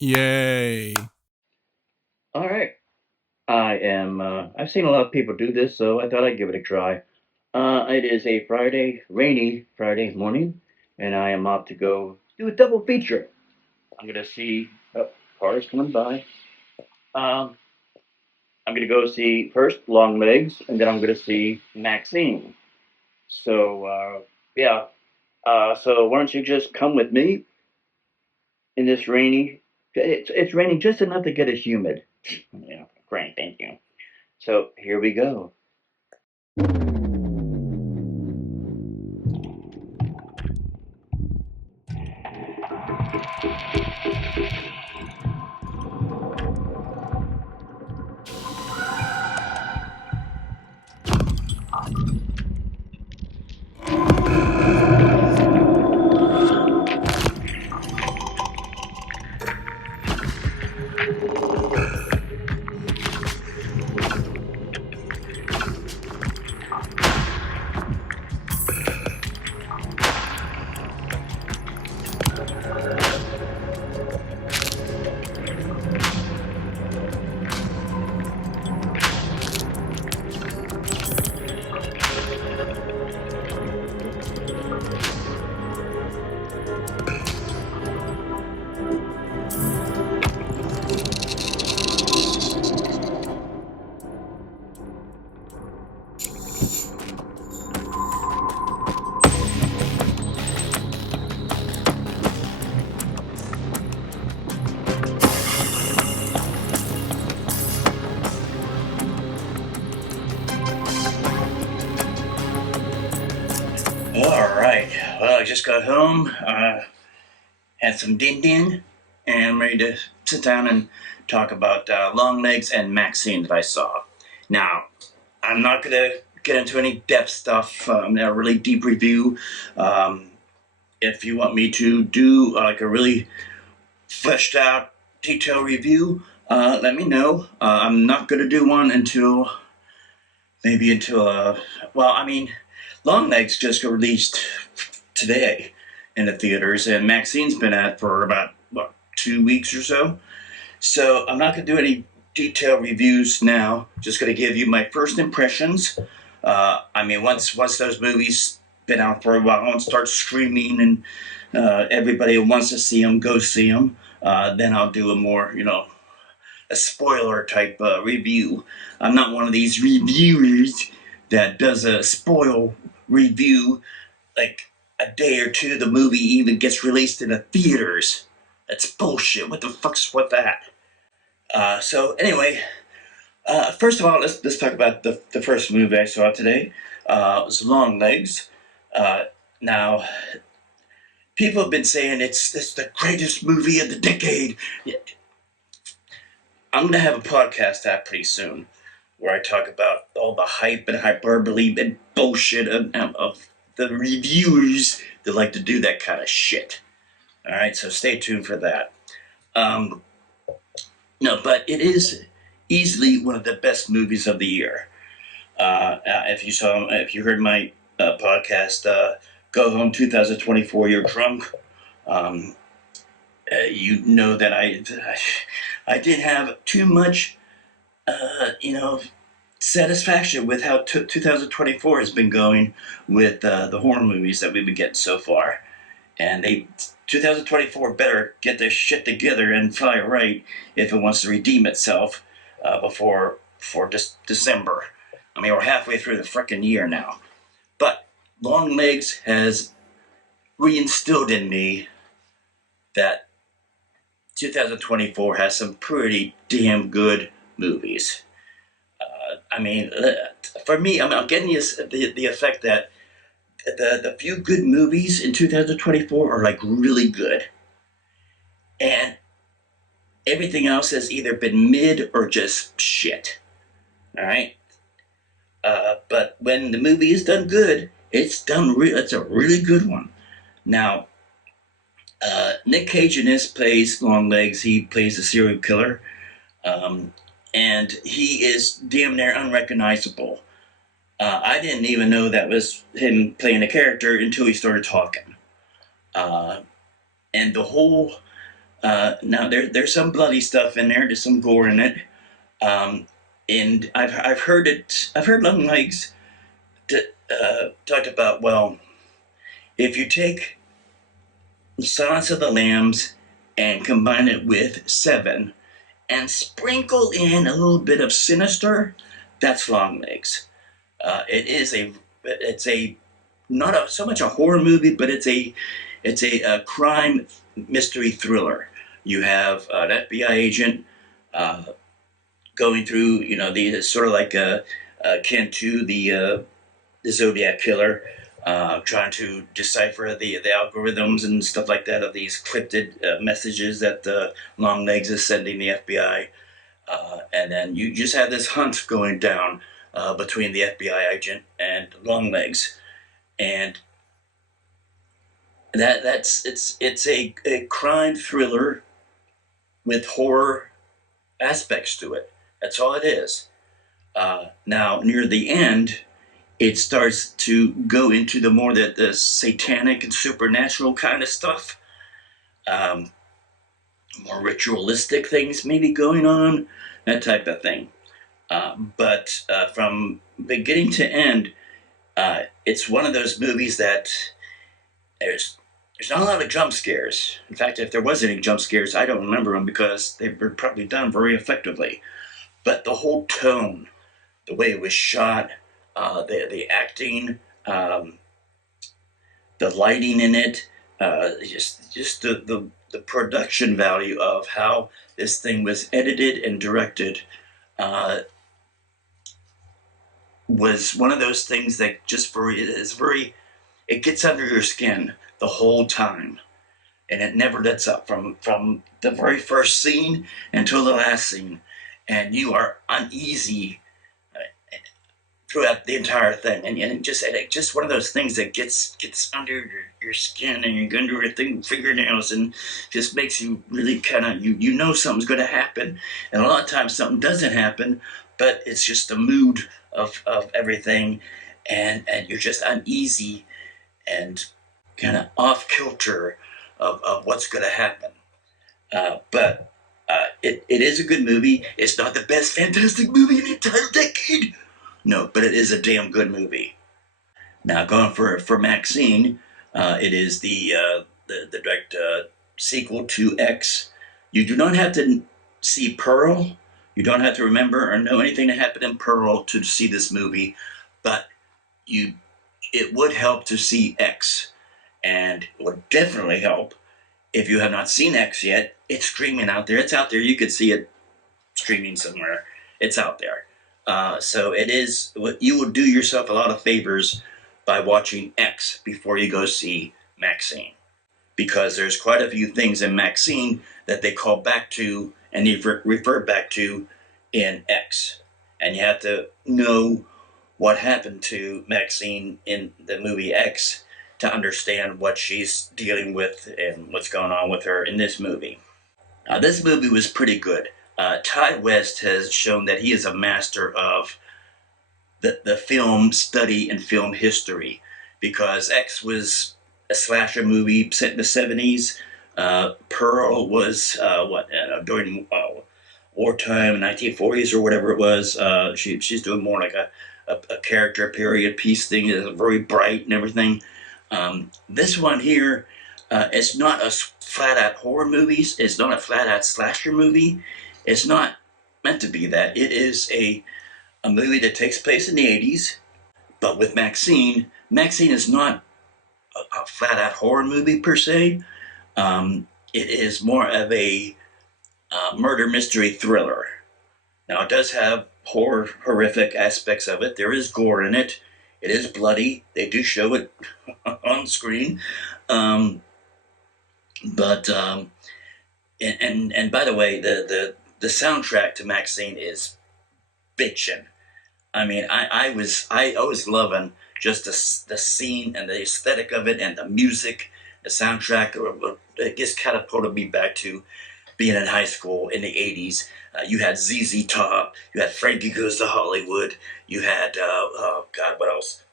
Yay. All right. I've seen a lot of people do this, so I thought I'd give it a try. It is a rainy Friday morning, and I am off to go do a double feature. I'm going to see cars coming by. Um, I'm going to go see first Longlegs, and then I'm going to see Maxine. So, yeah. So why don't you just come with me in this rainy? It's raining just enough to get us humid. Yeah, great, thank you. So here we go. All right. Well, I just got home, had some din din, and I'm ready to sit down and talk about Longlegs and Maxine that I saw. Now, I'm not going to get into any depth stuff, a really deep review. Um, if you want me to do like a really fleshed out, detailed review, let me know. I'm not going to do one until well, I mean, Longlegs just got released today in the theaters, and Maxine's been out for about what 2 weeks or so. So I'm not going to do any detailed reviews now. Just going to give you my first impressions. I mean, once those movies been out for a while and start screaming, and everybody who wants to see them go see them, then I'll do a more a spoiler type review. I'm not one of these reviewers that does a spoil review like a day or two the movie even gets released in the theaters. That's bullshit. What the fuck's with that? So anyway, first of all, let's talk about the first movie I saw today. It was Longlegs. Uh, Now, people have been saying it's the greatest movie of the decade. I'm gonna have a podcast out pretty soon where I talk about all the hype and hyperbole and bullshit of the reviewers that like to do that kind of shit. All right, so stay tuned for that. Um, no, but it is easily one of the best movies of the year. If you heard my podcast, "Go Home 2024," you're drunk. Um, you know that I didn't have too much, satisfaction with how 2024 has been going with the horror movies that we've been getting so far. And 2024 better get their shit together and fly it right if it wants to redeem itself before December. I mean, we're halfway through the frickin' year now. But Longlegs has reinstilled in me that 2024 has some pretty damn good movies. I mean, for me, I'm getting the effect that the few good movies in 2024 are like really good, and everything else has either been mid or just shit. All right, but when the movie is done good, it's a really good one. Now, Nick Cage in this plays Longlegs. He plays a serial killer, um, and he is damn near unrecognizable. I didn't even know that was him playing a character until he started talking. Uh, and the whole Now there's some bloody stuff in there. There's some gore in it. Um, and I've heard it. I've heard Long Legs talked about. Well, if you take Silence of the Lambs and combine it with Seven and sprinkle in a little bit of Sinister, that's Long Legs. It's a not so much a horror movie, but it's a crime mystery thriller. You have an FBI agent uh, going through, the sort of like akin to the Zodiac killer, trying to decipher the algorithms and stuff like that of these cryptid messages that Long Legs is sending the FBI. And then you just have this hunt going down between the FBI agent and Long Legs, and it's a crime thriller with horror aspects to it. That's all it is. Now, near the end, it starts to go into the satanic and supernatural kind of stuff. Um, More ritualistic things maybe going on, that type of thing. But from beginning to end, it's one of those movies that there's there's not a lot of jump scares. In fact, if there was any jump scares, I don't remember them because they were probably done very effectively. But the whole tone, the way it was shot, the acting, the lighting in it, just the production value of how this thing was edited and directed uh, was one of those things that it gets under your skin the whole time, and it never lets up from the very first scene until the last scene, and you are uneasy uh, throughout the entire thing, and just one of those things that gets under your skin and your under your fingernails, and just makes you really kind of you know something's going to happen, and a lot of times something doesn't happen, but it's just the mood of everything, and you're just uneasy and kind of off kilter of what's going to happen. But it is a good movie. It's not the best fantastic movie in the entire decade. No, but it is a damn good movie. Now, going for Maxine, it is the direct sequel to X. You do not have to see Pearl. You don't have to remember or know anything that happened in Pearl to see this movie, but you it would help to see X, and it would definitely help if you have not seen X yet. It's streaming out there. It's out there. You could see it streaming somewhere. It's out there. So it is. You will do yourself a lot of favors by watching X before you go see Maxine, because there's quite a few things in Maxine that they call back to and they refer back to in X, and you have to know what happened to Maxine in the movie X to understand what she's dealing with and what's going on with her in this movie. This movie was pretty good. Ty West has shown that he is a master of the film study and film history, because X was a slasher movie set in the 70s. Pearl was during wartime, 1940s or whatever it was. She's doing more like a character period piece thing. It's very bright and everything. This one here, it's not a flat out horror movie. It's not a flat out slasher movie. It's not meant to be that. It is a movie that takes place in the 80s. But with Maxine is not a flat out horror movie per se. It is more of a murder mystery thriller. Now, it does have horrific aspects of it. There is gore in it. It is bloody. They do show it on screen. Um, but and by the way, the soundtrack to Maxine is bitchin'. I mean, I was loving just the scene and the aesthetic of it and the music, the soundtrack. It just catapulted me back to being in high school in the 80s. You had ZZ Top, you had Frankie Goes to Hollywood, you had, oh God, what else?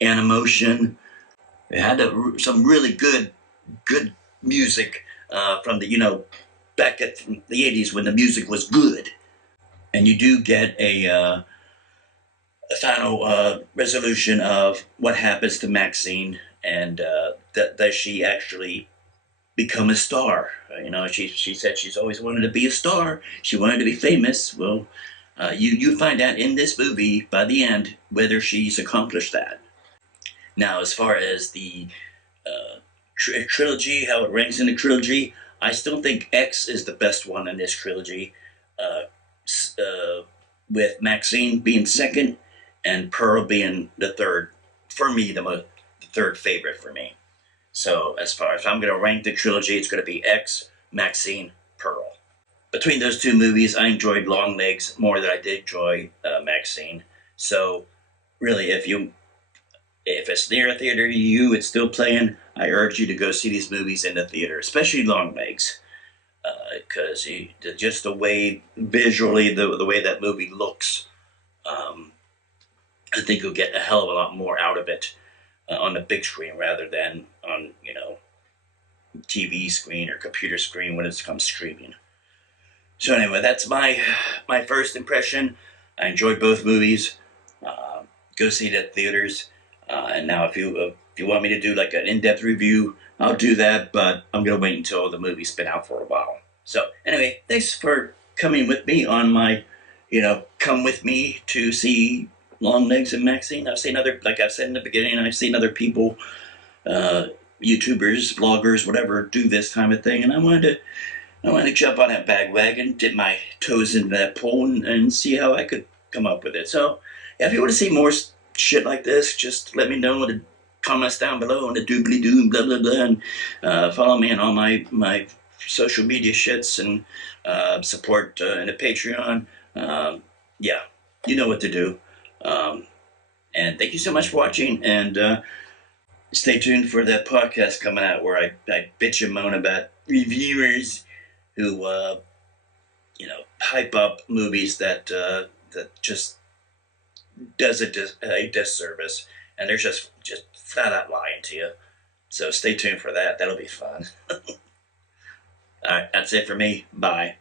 Animotion. It had some really good music from the back at the 80s when the music was good. And you do get a final resolution of what happens to Maxine, and that she actually become a star. She said she's always wanted to be a star. She wanted to be famous. Well, you find out in this movie by the end whether she's accomplished that. Now, as far as the trilogy, how it ranks in the trilogy, I still think X is the best one in this trilogy, uh, with Maxine being second and Pearl being the third. For me, the third favorite for me. So as far as I'm going to rank the trilogy, it's going to be X, Maxine, Pearl. Between those two movies, I enjoyed Longlegs more than I did enjoy Maxine. So really, if it's near a theater to you, it's still playing, I urge you to go see these movies in the theater, especially Longlegs, because just the way visually the way that movie looks, um, I think you'll get a hell of a lot more out of it on the big screen rather than on TV screen or computer screen when it comes streaming. So anyway, that's my first impression. I enjoyed both movies. Uh, Go see it at theaters. And now, if you want me to do like an in-depth review, I'll do that. But I'm gonna wait until the movie's been out for a while. So anyway, thanks for coming with me on my, come with me to see Longlegs and Maxine. I've seen other, like I've said in the beginning, I've seen other people, uh, YouTubers, vloggers, whatever, do this kind of thing, and I wanted to jump on that bagwagon, dip my toes into that pool, and see how I could come up with it. So, yeah, if you want to see more shit like this, just let me know in the comments down below, and the doobly doo, blah blah blah, and follow me on all my social media shits, and support in the Patreon. Yeah, you know what to do. Um, and thank you so much for watching, and stay tuned for that podcast coming out where I bitch and moan about reviewers who hype up movies that just does a disservice, and they're just flat out lying to you. So stay tuned for that. That'll be fun. All right, that's it for me. Bye.